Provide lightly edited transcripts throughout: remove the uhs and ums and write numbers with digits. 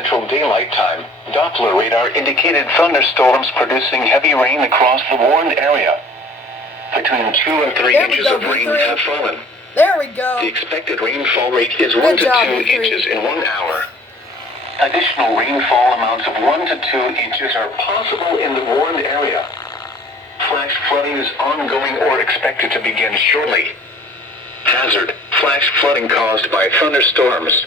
Central Daylight Time, Doppler radar indicated thunderstorms producing heavy rain across the warned area. Between 2 and 3 inches of rain have fallen. There we go. The expected rainfall rate is 1 to 2 inches in 1 hour. Additional rainfall amounts of 1 to 2 inches are possible in the warned area. Flash flooding is ongoing or expected to begin shortly. Hazard: flash flooding caused by thunderstorms.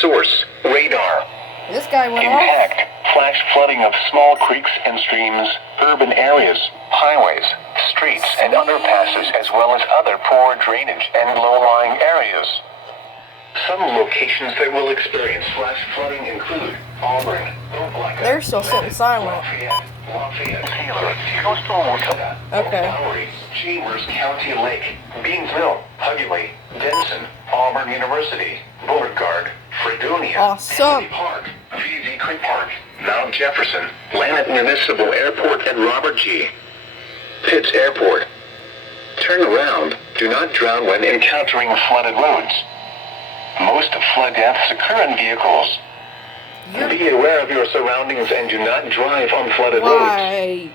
Source: radar. This guy went Impact: flash flooding of small creeks and streams, urban areas, highways, streets, and underpasses, as well as other poor drainage and low-lying areas. Some locations that will experience flash flooding include Auburn, Opelika, They're still sitting silent. Lafayette, Taylor, Coastal Wakota, Bowery, Chambers County Lake, Beansville, Hughley, Denison, Auburn University, Beauregard, Fredonia, Awesome. Park, VZ Creek Park, Mount Jefferson, Lanet Municipal Airport, and Robert G. Pitts Airport. Turn around. Do not drown when encountering flooded roads. Most flood deaths occur in vehicles. Be aware of your surroundings and do not drive on flooded roads.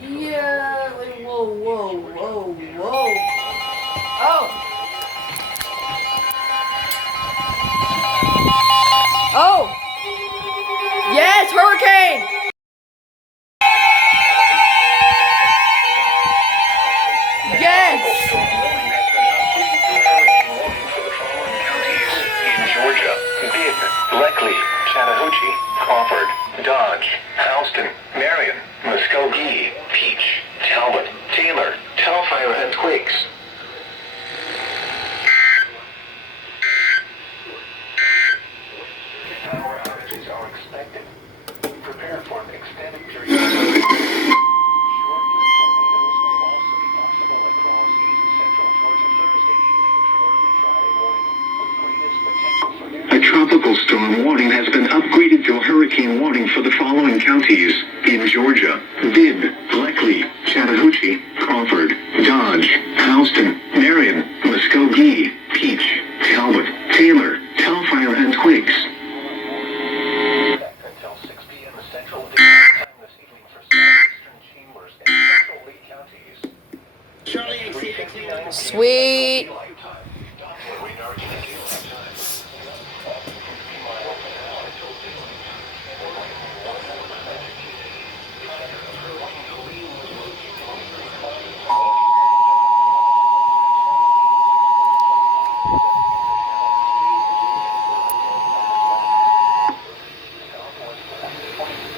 Yeah, like, whoa. Oh. Oh. Yes, hurricane. Yes. Leckley, Chattahoochee, Crawford, Dodge, Houston, Marion, Muskogee, Peach, Talbot, Taylor, Telfair, and Quakes. Power outages are expected. Prepare for an extended period of time. Short-lived tornadoes will also be possible across east central Georgia Thursday evening through early Friday morning, with greatest potential for a tropical storm warning has been upgraded to a hurricane warning for the following counties in Georgia: Bibb, Leckley, Chattahoochee, Crawford, Dodge, Houston, Marion, Muskogee, Peach, Talbot, Taylor, Telfair, and Quakes. Until 6 p.m. Central Daylight Time this evening for southeastern Chambers and central Lee counties. Sweet.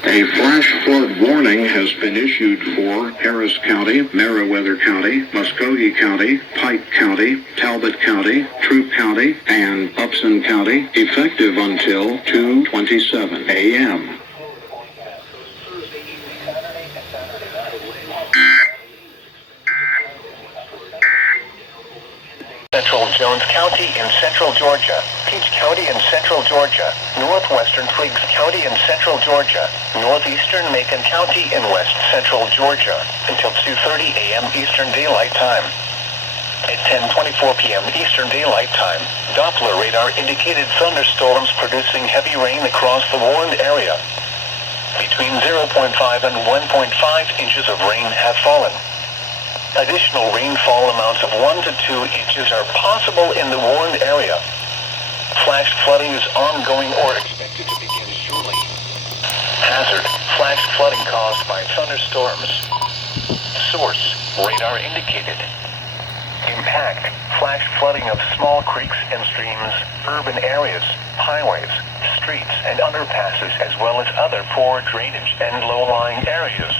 A flash flood warning has been issued for Harris County, Meriwether County, Muskogee County, Pike County, Talbot County, Troup County, and Upson County, effective until 2:27 a.m. Central Jones County in central Georgia, Peach County in central Georgia, northwestern Twiggs County in central Georgia, northeastern Macon County in west central Georgia, until 2:30 a.m. Eastern Daylight Time. At 10:24 p.m. Eastern Daylight Time, Doppler radar indicated thunderstorms producing heavy rain across the warned area. Between 0.5 and 1.5 inches of rain have fallen. Additional rainfall amounts of 1 to 2 inches are possible in the warned area. Flash flooding is ongoing or expected to begin shortly. Hazard: flash flooding caused by thunderstorms. Source: radar indicated. Impact: flash flooding of small creeks and streams, urban areas, highways, streets, and underpasses, as well as other poor drainage and low-lying areas.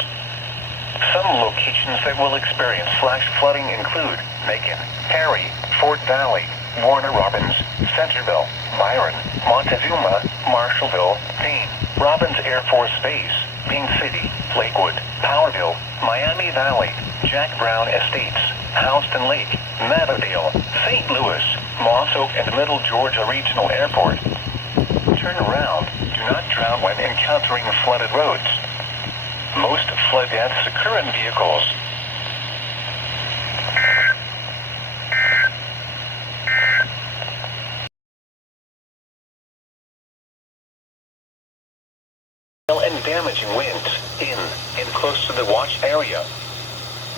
Some locations that will experience flash flooding include Macon, Perry, Fort Valley, Warner Robins, Centerville, Byron, Montezuma, Marshallville, Payne, Robbins Air Force Base, Pink City, Lakewood, Powerville, Miami Valley, Jack Brown Estates, Houston Lake, Matterdale, St. Louis, Moss Oak, and Middle Georgia Regional Airport. Turn around. Do not drown when encountering flooded roads. Most flood deaths occur in vehicles. damaging winds in and close to the watch area.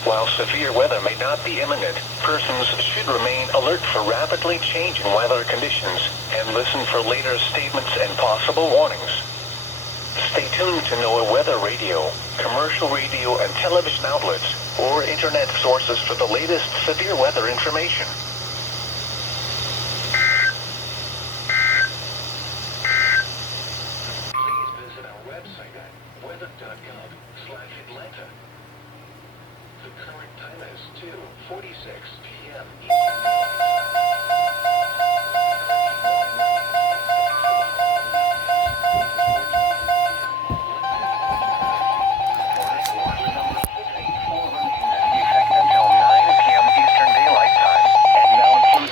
While severe weather may not be imminent, persons should remain alert for rapidly changing weather conditions and listen for later statements and possible warnings. Stay tuned to NOAA weather radio, commercial radio and television outlets, or internet sources for the latest severe weather information. Please visit our website at weather.gov/Atlanta. The current time is 2:46 p.m.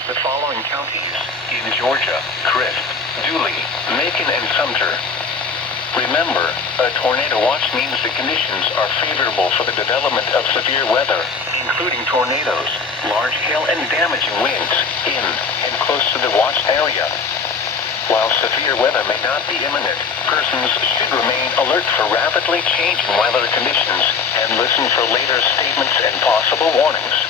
The following counties in Georgia: Christ, Dooley, Macon, and Sumter. Remember, a tornado watch means the conditions are favorable for the development of severe weather, including tornadoes, large hail, and damaging winds in and close to the watch area. While severe weather may not be imminent, persons should remain alert for rapidly changing weather conditions and listen for later statements and possible warnings.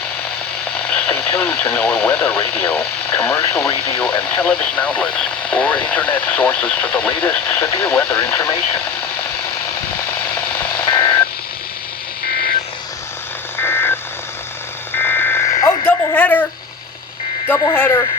Stay tuned to NOAA weather radio, commercial radio and television outlets, or internet sources for the latest severe weather information. Oh, doubleheader. Doubleheader.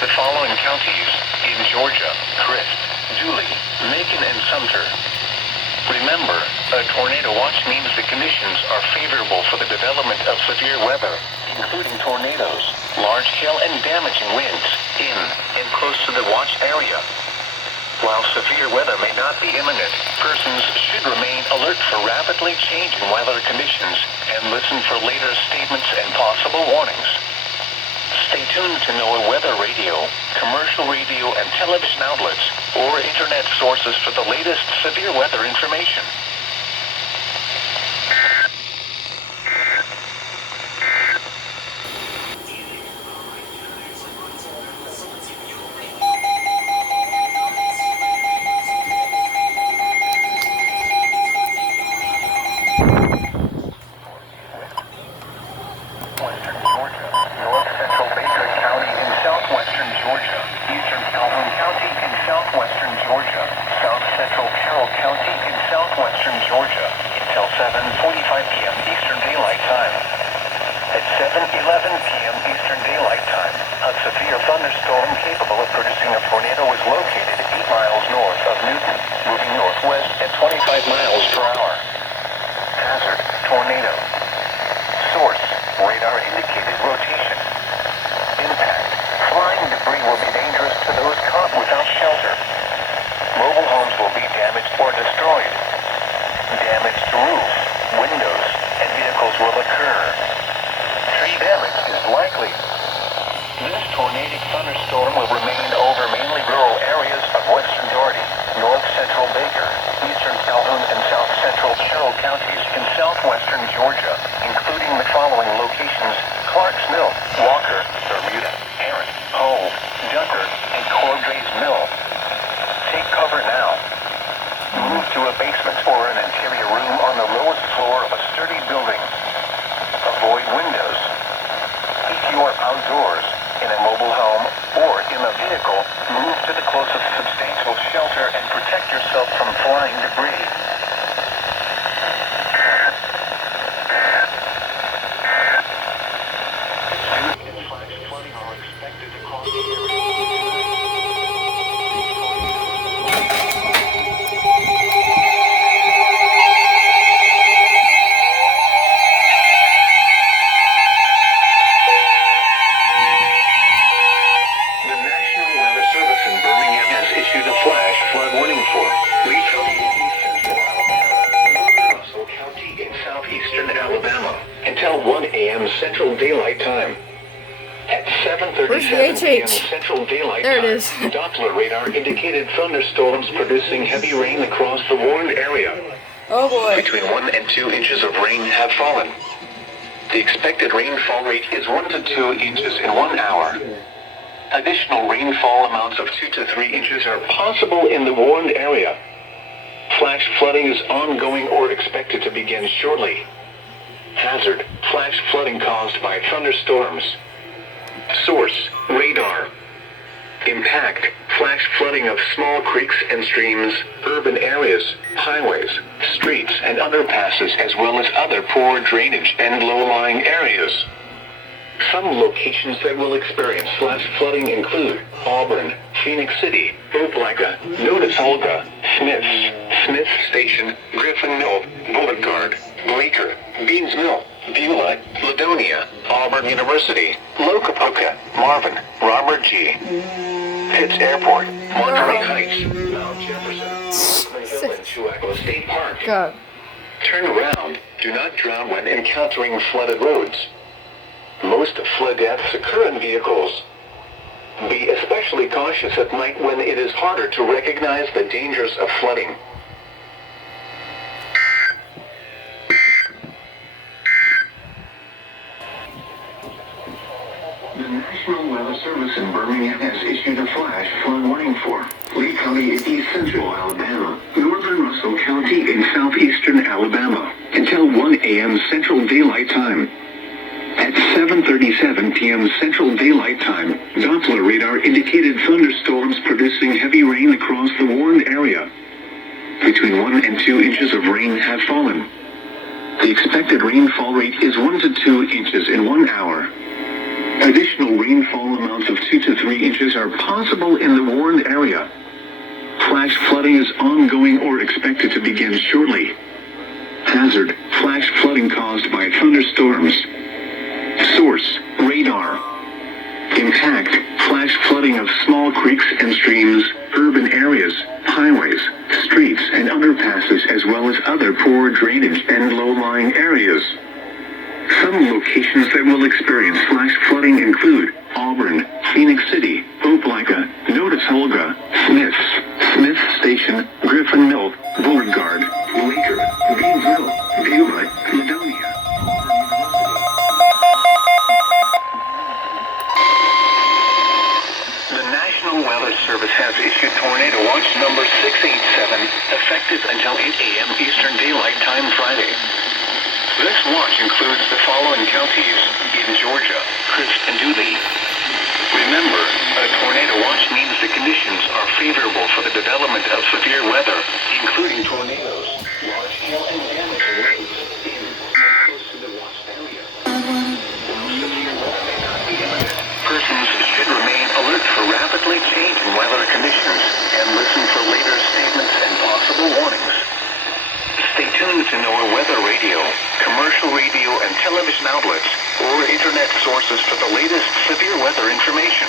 The following counties in Georgia: Christ, Dooley, Macon, and Sumter. Remember, a tornado watch means the conditions are favorable for the development of severe weather, including tornadoes, large hail, and damaging winds in and close to the watch area. While severe weather may not be imminent, persons should remain alert for rapidly changing weather conditions and listen for later statements and possible warnings. Stay tuned to NOAA weather radio, commercial radio and television outlets, or internet sources for the latest severe weather information. Western Georgia, north central Baker County in southwestern Georgia, eastern Calhoun County in southwestern Georgia, south central Carroll County in southwestern Georgia, until 7:45 p.m. Eastern Daylight Time. At 7:11 p.m. Eastern Daylight Time, a severe thunderstorm capable of producing a tornado was located 8 miles north of Newton, moving northwest at 25 miles per hour. Hazard: tornado. Source: radar indicated rotation. Impact: flying debris will be dangerous to those caught without shelter. Mobile homes will be damaged or destroyed. Damage to roof, windows, and vehicles will occur. Tree damage is likely. This tornadic thunderstorm will remain over mainly rural areas of western Doherty, north central Baker, eastern Calhoun, and south central Carroll counties in southwestern Georgia, including the following locations: Clarks Mill, Walker, Bermuda, Heron, Hove, Ducker, and Corday's Mill. Take cover now. Move to a basement or an interior room on the lowest floor of a sturdy building. Avoid windows. If you are outdoors, in a mobile home, or in a vehicle, move to the closest substantial shelter and protect yourself from flying debris. Flash flooding are expected across the area. Until 1 a.m. Central Daylight Time. At Where's the 7:37 p.m. HH? Central Daylight There it Time, is. Doppler radar indicated thunderstorms producing heavy rain across the warned area. Oh boy. Between 1 and 2 inches of rain have fallen. The expected rainfall rate is 1 to 2 inches in 1 hour. Additional rainfall amounts of 2 to 3 inches are possible in the warned area. Flash flooding is ongoing or expected to begin shortly. Hazard: flash flooding caused by thunderstorms. Source: radar. Impact: flash flooding of small creeks and streams, urban areas, highways, streets and underpasses, as well as other poor drainage and low-lying areas. Some locations that will experience flash flooding include Auburn, Phoenix City, Opelika, Notisalga, Smith Station, Griffin Mill, Boulevard, Bleecker, Beans Mill, Beulah, Ladonia, Auburn University, Locapoca, Marvin, Robert G. Pitts Airport, Monterey Heights, Mount Jefferson, Franklin Hill, and Chewacla State Park. God. Turn around. Do not drown when encountering flooded roads. Most flood deaths occur in vehicles. Be especially cautious at night when it is harder to recognize the dangers of flooding. The National Weather Service in Birmingham has issued a flash flood warning for Lee County in east central Alabama, northern Russell County in southeastern Alabama, until 1 a.m. Central Daylight Time. At 7:37 p.m. Central Daylight Time, Doppler radar indicated thunderstorms producing heavy rain across the warned area. Between 1 and 2 inches of rain have fallen. The expected rainfall rate is 1 to 2 inches in 1 hour. Additional rainfall amounts of 2 to 3 inches are possible in the warned area. Flash flooding is ongoing or expected to begin shortly. Hazard: flash flooding caused by thunderstorms. Source: radar. Impact: flash flooding of small creeks and streams, urban areas, highways, streets and underpasses, as well as other poor drainage and low-lying areas. Some locations that will experience flash flooding include Auburn, Phoenix City, Opelika, Notisalga, Smith Station, Griffin Mill, Boulevard, Bleecker, Beans Mill, Beulah, Ladonia. The National Weather Service has issued Tornado Watch number 687, effective until 8 a.m. Eastern Daylight Time Friday. This watch includes the following counties in Georgia: Crisp and Dooley. Remember, a tornado watch means the conditions are favorable for the development of severe weather, including tornadoes, large hail and damaging winds in or close to the watch area. While severe weather may not be imminent, persons should remain alert for rapidly changing weather conditions and listen for later statements and possible warnings. Stay tuned to NOAA Weather Radio, commercial radio and television outlets, or internet sources for the latest severe weather information.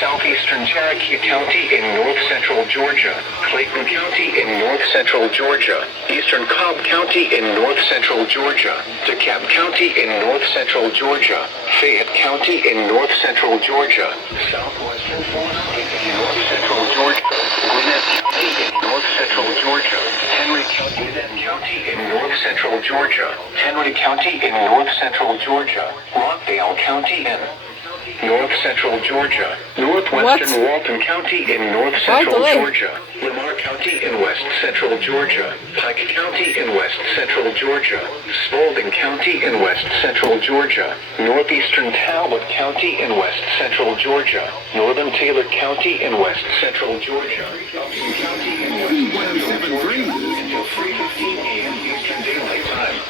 Southeastern Cherokee County in north-central Georgia, Clayton County in north-central Georgia, Eastern Cobb County in north-central Georgia, DeKalb County in north-central Georgia, Fayette County in north-central Georgia, Southwestern Florida in north-central Georgia, Gwinnett County in north-central Georgia, Henry County in north-central Georgia, Henry County in north-central Georgia, Rockdale County in North Central Georgia, Northwestern Walton County in North Central Georgia, Lamar County in West Central Georgia, Pike County in West Central Georgia, Spalding County in West Central Georgia, Northeastern Talbot County in West Central Georgia, Northern Taylor County in West Central Georgia, Upton County in West Central Georgia until 3:15 a.m. Eastern Daylight Time.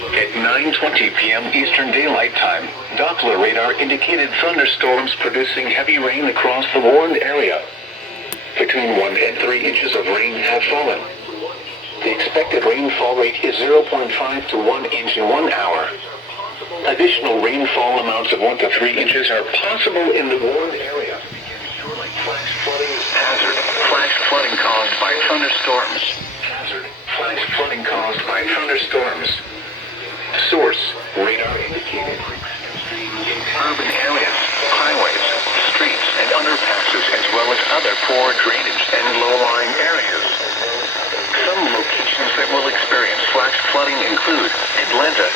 At 9:20 p.m. Eastern Daylight Time, Doppler radar indicated thunderstorms producing heavy rain across the warned area. Between 1 and 3 inches of rain have fallen. The expected rainfall rate is 0.5 to 1 inch in 1 hour. Additional rainfall amounts of 1 to 3 inches are possible in the warned area. Flash flooding is hazard. Flash flooding caused by thunderstorms. Hazard. Flash flooding caused by thunderstorms. Source, radar indicated. In urban areas, highways, streets, and underpasses, as well as other poor drainage and low-lying areas. Some locations that will experience flash flooding include Atlanta,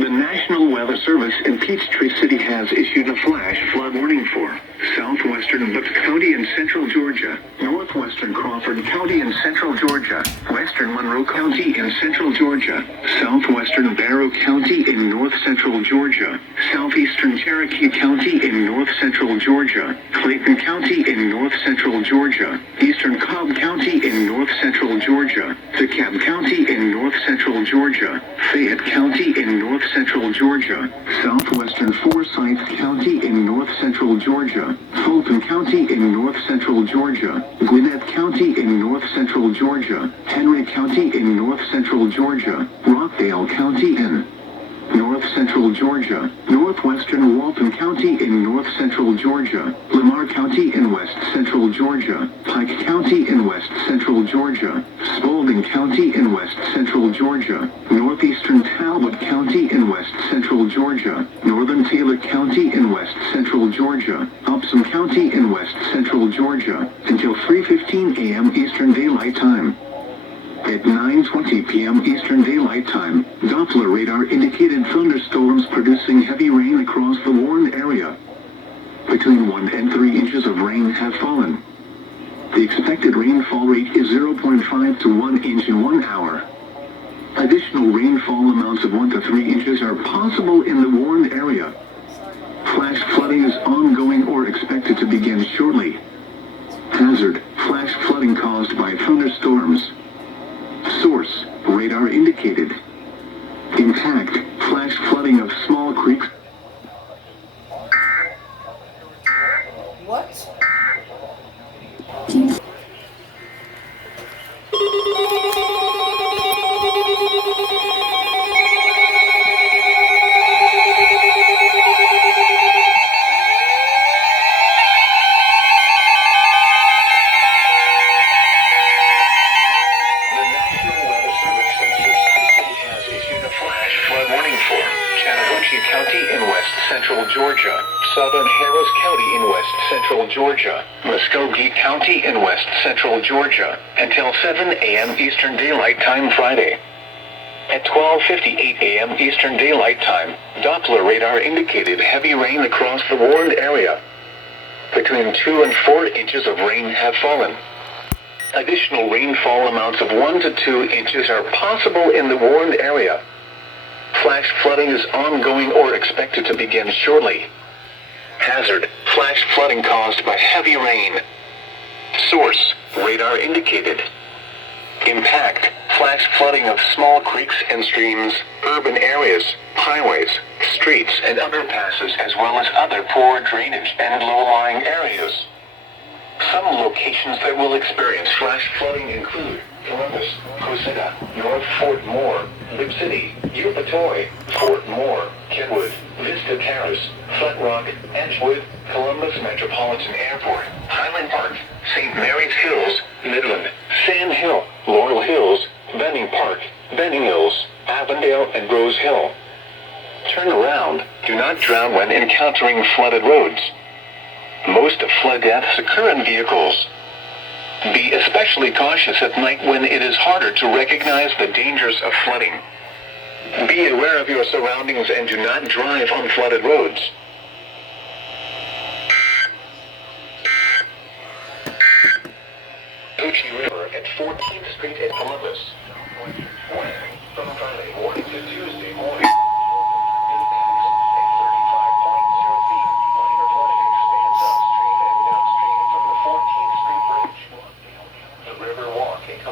The National Weather Service in Peachtree City has issued a flash flood warning for southwestern Bucks County in central Georgia, northwestern Crawford County in central Georgia, western Monroe County in central Georgia, southwestern Barrow County in north central Georgia, southeastern Cherokee County in north central Georgia, Clayton County in north central Georgia, eastern Cobb County in north central Georgia, DeKalb County in north central Georgia, Fayette County in north central Georgia, southwestern Forsyth County in north central Georgia, Fulton County in north central Georgia, Gwinnett County in north central Georgia, Henry County in north central Georgia, Rockdale County in north central Georgia, northwestern Walton County in north central Georgia, Lamar County in west central Georgia, Pike County in west central Georgia, Spalding County in west central Georgia, northeastern Talbot County in west central Georgia, northern Taylor County in west central Georgia, Upson County in west central Georgia, until 3:15 a.m. Eastern Daylight Time. At 9:20 p.m. Eastern Daylight Time, Doppler radar indicated thunderstorms producing heavy rain across the warned area. Between 1 and 3 inches of rain have fallen. The expected rainfall rate is 0.5 to 1 inch in 1 hour. Additional rainfall amounts of 1 to 3 inches are possible in the warned area. Flash flooding is ongoing or expected to begin shortly. Hazard, flash flooding caused by thunderstorms. Source, radar indicated. Impact, flash flooding of small creeks. What? Georgia, southern Harris County in west central Georgia, Muskogee County in west central Georgia, until 7 a.m. Eastern Daylight Time Friday. At 12:58 a.m. Eastern Daylight Time, Doppler radar indicated heavy rain across the warned area. Between 2 and 4 inches of rain have fallen. Additional rainfall amounts of 1 to 2 inches are possible in the warned area. Flash flooding is ongoing or expected to begin shortly. Hazard, flash flooding caused by heavy rain. Source, radar indicated. Impact, flash flooding of small creeks and streams, urban areas, highways, streets and underpasses, as well as other poor drainage and low-lying areas. Some locations that will experience flash flooding include Columbus, Cosetta, North Fort Moore, Lib City, Eupatoy, Fort Moore, Kenwood, Vista Terrace, Flat Rock, Edgewood, Columbus Metropolitan Airport, Highland Park, St. Mary's Hills, Midland, Sand Hill, Laurel Hills, Benning Park, Benning Hills, Avondale, and Rose Hill. Turn around. Do not drown when encountering flooded roads. Most flood deaths occur in vehicles. Be especially cautious at night when it is harder to recognize the dangers of flooding. Be aware of your surroundings and do not drive on flooded roads. Chattahoochee River at 14th Street in Columbus. From Friday morning to Tuesday morning.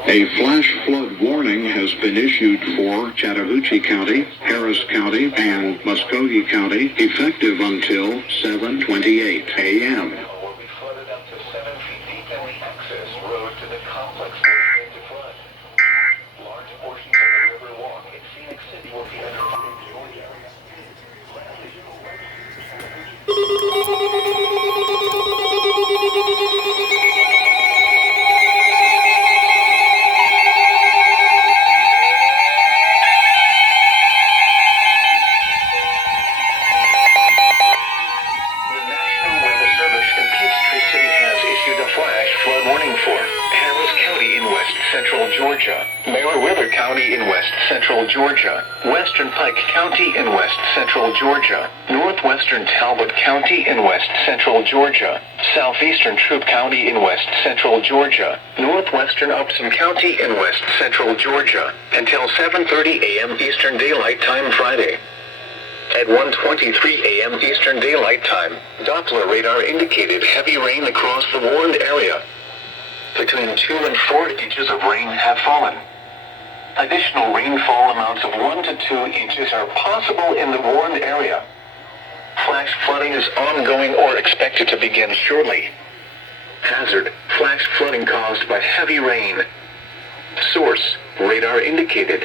A flash flood warning has been issued for Chattahoochee County, Harris County, and Muscogee County, effective until 7:28 a.m. Will be flooded up to 7 feet deep and the access road to the complex will begin to flood. Large portions of the river walk in Phoenix City will be under flood in Georgia. Georgia, Meriwether County in west central Georgia, western Pike County in west central Georgia, northwestern Talbot County in west central Georgia, southeastern Troup County in west central Georgia, northwestern Upson County in west central Georgia, until 7:30 a.m. Eastern Daylight Time Friday. At 1:23 a.m. Eastern Daylight Time, Doppler radar indicated heavy rain across the warned area. Between 2 and 4 inches of rain have fallen. Additional rainfall amounts of 1 to 2 inches are possible in the warned area. Flash flooding is ongoing or expected to begin shortly. Hazard: flash flooding caused by heavy rain. Source: radar indicated.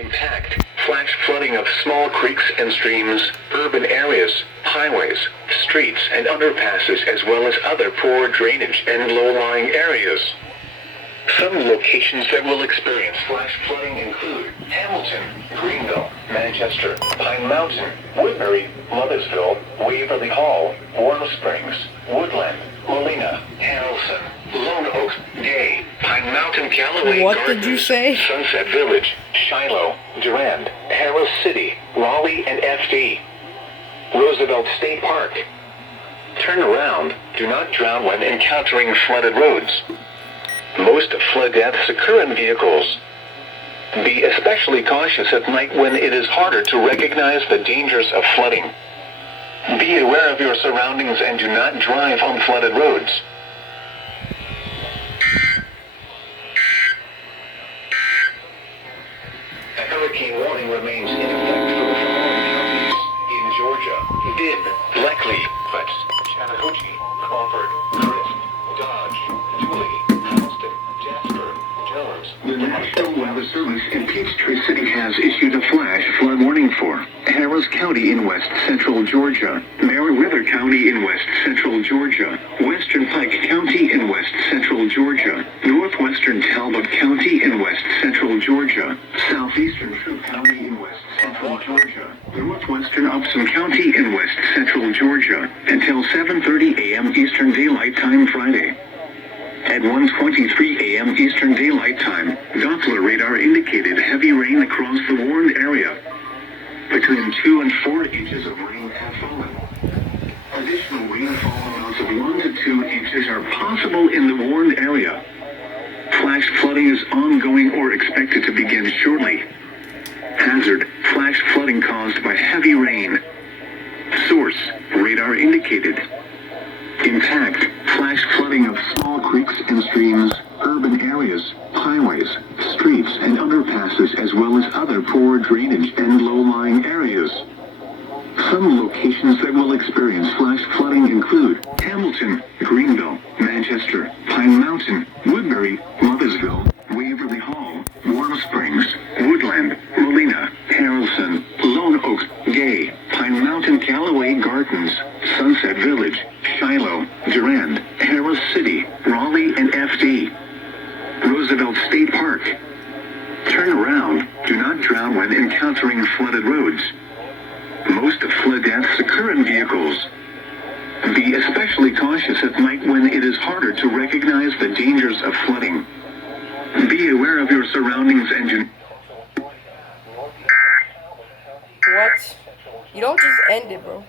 Impact: flash flooding of small creeks and streams, urban areas, highways, streets and underpasses, as well as other poor drainage and low-lying areas. Some locations that will experience flash flooding include Hamilton, Greenville, Manchester, Pine Mountain, Woodbury, Mothersville, Waverly Hall, Warm Springs, Woodland, Molina, Harrelson, Lone Oak, Gay, Pine Mountain, Callaway, What Gardens, did you say? Sunset Village, Shiloh, Durand, Harris City, Raleigh, and FD. Roosevelt State Park. Turn around. Do not drown when encountering flooded roads. Most flood deaths occur in vehicles. Be especially cautious at night when it is harder to recognize the dangers of flooding. Be aware of your surroundings and do not drive on flooded roads. A hurricane warning remains in effect for the following counties in Georgia: Bibb, Bleckley, Butts, Chattahoochee, Crawford, Crisp, Dodge, Dooley, Houston, Jasper, Jones. The National Weather Service in Peachtree City has issued a flash flood warning for Harris County in west central Georgia, Meriwether County in west central Georgia, western Pike County in west central Georgia, northwestern Talbot County in west central Georgia, southeastern Troup County in west central Georgia, northwestern Upson County in west central Georgia, until 7:30 a.m. Eastern Daylight Time Friday. At 1:23 a.m. Eastern Daylight Time, Doppler radar indicated heavy rain across the warned area. Between 2 and 4 inches of rain have fallen. Additional rainfall amounts of 1 to 2 inches are possible in the warned area. Flash flooding is ongoing or expected to begin shortly. Hazard: flash flooding caused by heavy rain. Source: radar indicated. Impact: flash flooding of small creeks and streams, urban areas, highways, streets and underpasses, as well as other poor drainage and low-lying areas. Some locations that will experience flash flooding include Hamilton, Greenville, Manchester, Pine Mountain, Woodbury, Mothersville, Waverly Hall, Warm Springs, Woodland, Molina, Harrelson, Lone Oak, Gay, Pine Mountain, Callaway Gardens, Sunset Village, Shiloh, Durand, Harris City, Raleigh, and FD. Roosevelt Turn around. Do not drown when encountering flooded roads. Most flood deaths occur in vehicles. Be especially cautious at night when it is harder to recognize the dangers of flooding. Be aware of your surroundings and do... What? You don't just end it, bro.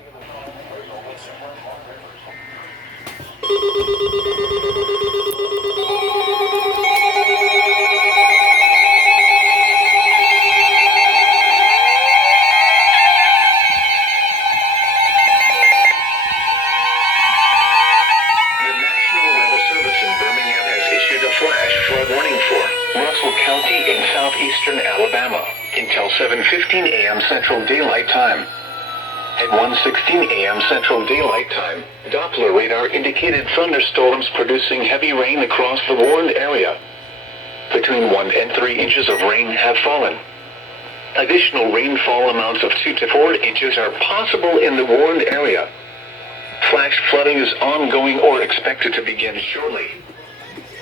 Southeastern Alabama until 7:15 a.m. Central Daylight Time. At 1:16 a.m. Central Daylight Time, Doppler radar indicated thunderstorms producing heavy rain across the warned area. Between 1 and 3 inches of rain have fallen. Additional rainfall amounts of 2 to 4 inches are possible in the warned area. Flash flooding is ongoing or expected to begin shortly.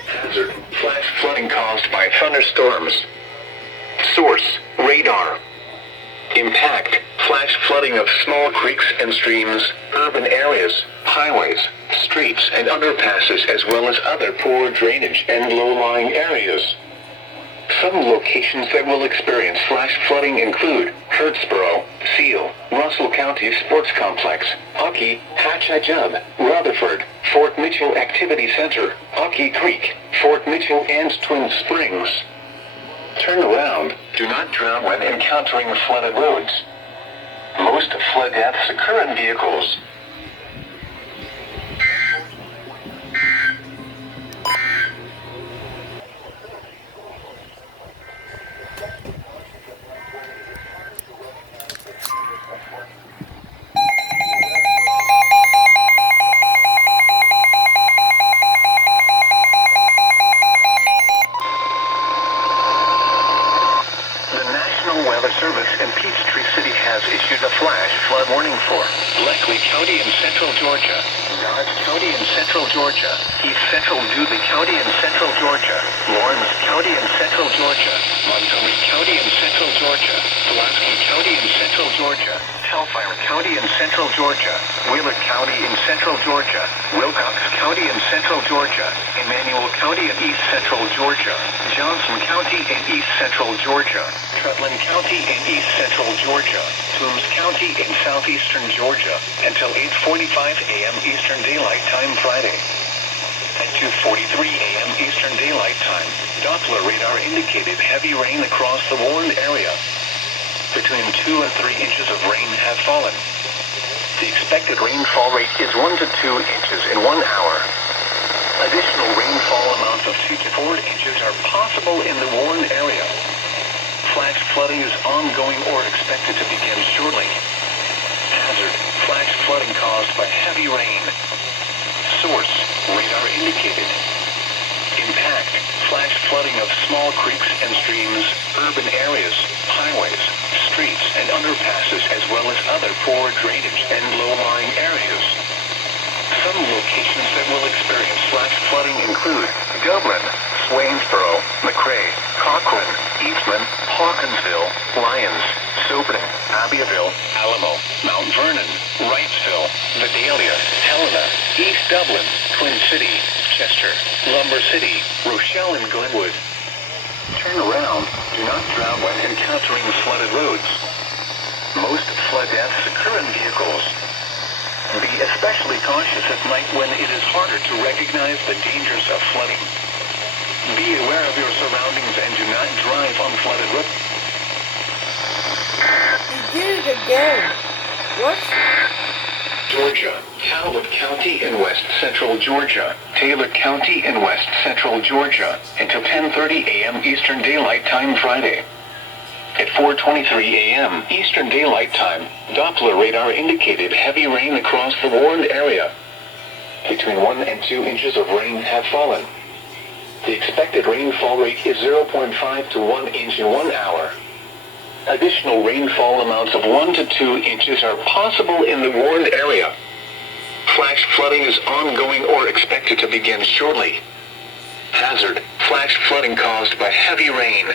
Hazard: flash flooding caused by thunderstorms. Source: radar. Impact: flash flooding of small creeks and streams, urban areas, highways, streets and underpasses, as well as other poor drainage and low-lying areas. Some locations that will experience flash flooding include Hurtsboro, Seal, Russell County Sports Complex, Hockey, Hatchajub, Rutherford, Fort Mitchell Activity Center, Hockey Creek, Fort Mitchell and Twin Springs. Turn around. Do not drown when encountering flooded roads. Most flood deaths occur in vehicles. Leckley County in central Georgia, Dodge County in central Georgia, East Central Dooley County in central Georgia, Lawrence County in central Georgia, Montgomery County in central Georgia, Pulaski County in central Georgia, Hellfire County in central Georgia, Wheeler County in central Georgia, Wilcox County in central Georgia, Emmanuel County in east central Georgia, Johnson County in east central Georgia, Trutland County in east central Georgia, Toombs County in southeastern Georgia, until 8:45 a.m. Eastern Daylight Time Friday. At 2:43 a.m. Eastern Daylight Time, Doppler radar indicated heavy rain across the warned area. Between 2 and 3 inches of rain have fallen. The expected rainfall rate is 1 to 2 inches in 1 hour. Additional rainfall amounts of 2 to 4 inches are possible in the warned area. Flash flooding is ongoing or expected to begin shortly. Hazard: flash flooding caused by heavy rain. Source: radar indicated. Impact: flash flooding of small creeks and streams, urban areas, highways, streets and underpasses, as well as other poor drainage and low-lying areas. Some locations that will experience flash flooding include Dublin, Swainsboro, McRae, Cochrane, Eastman, Hawkinsville, Lyons, Soperton, Abbeville, Alamo, Mount Vernon, Wrightsville, Vidalia, Helena, East Dublin, Twin City, Chester, Lumber City, Rochelle and Glenwood. Turn around. Do not drown when encountering flooded roads. Most flood deaths occur in vehicles. Be especially cautious at night when it is harder to recognize the dangers of flooding. Be aware of your surroundings and do not drive on flooded roads. He did it again. What? Georgia, Talbot County in west central Georgia, Taylor County in west central Georgia, until 10:30 a.m. Eastern Daylight Time Friday. At 4:23 a.m. Eastern Daylight Time, Doppler radar indicated heavy rain across the warned area. Between 1 and 2 inches of rain have fallen. The expected rainfall rate is 0.5 to 1 inch in 1 hour. Additional rainfall amounts of 1 to 2 inches are possible in the warned area. Flash flooding is ongoing or expected to begin shortly. Hazard: flash flooding caused by heavy rain.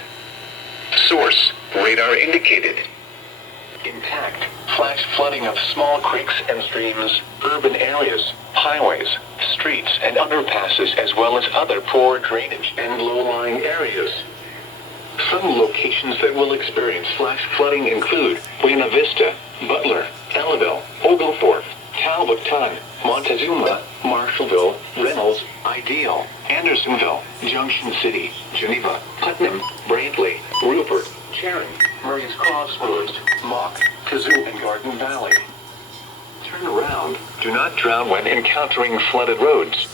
Source, radar indicated. Intact. Flash flooding of small creeks and streams, urban areas, highways, streets and underpasses, as well as other poor drainage and low-lying areas. Some locations that will experience flash flooding include Buena Vista, Butler, Ellaville, Oglethorpe, Talbotton, Montezuma, Marshallville, Reynolds, Ideal, Andersonville, Junction City, Geneva, Putnam, Brantley, Rupert, Charing, Murray's Crossroads, Mock, Kazoo, and Garden Valley. Turn around. Do not drown when encountering flooded roads.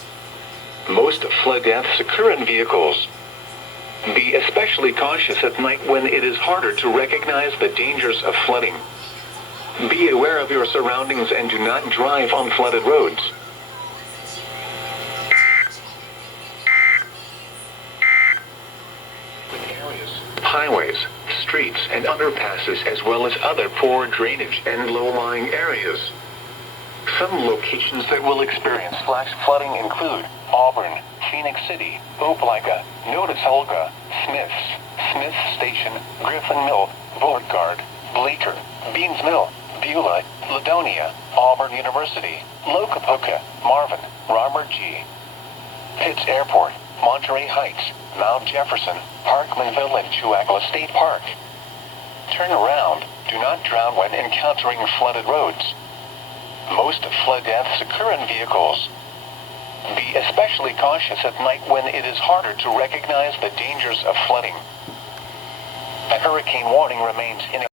Most flood deaths occur in vehicles. Be especially cautious at night when it is harder to recognize the dangers of flooding. Be aware of your surroundings and do not drive on flooded roads. Highways, streets, and underpasses, as well as other poor drainage and low-lying areas. Some locations that will experience flash flooding include Auburn, Phoenix City, Opelika, Noticelga, Smiths Station, Griffin Mill, Beauregard, Bleecker, Beans Mill, Beulah, Ladonia, Auburn University, Locapoca, Marvin, Robert G. Pitts Airport, Monterey Heights, Mount Jefferson, Parkmanville, and Chuakla State Park. Turn around. Do not drown when encountering flooded roads. Most flood deaths occur in vehicles. Be especially cautious at night when it is harder to recognize the dangers of flooding. A hurricane warning remains in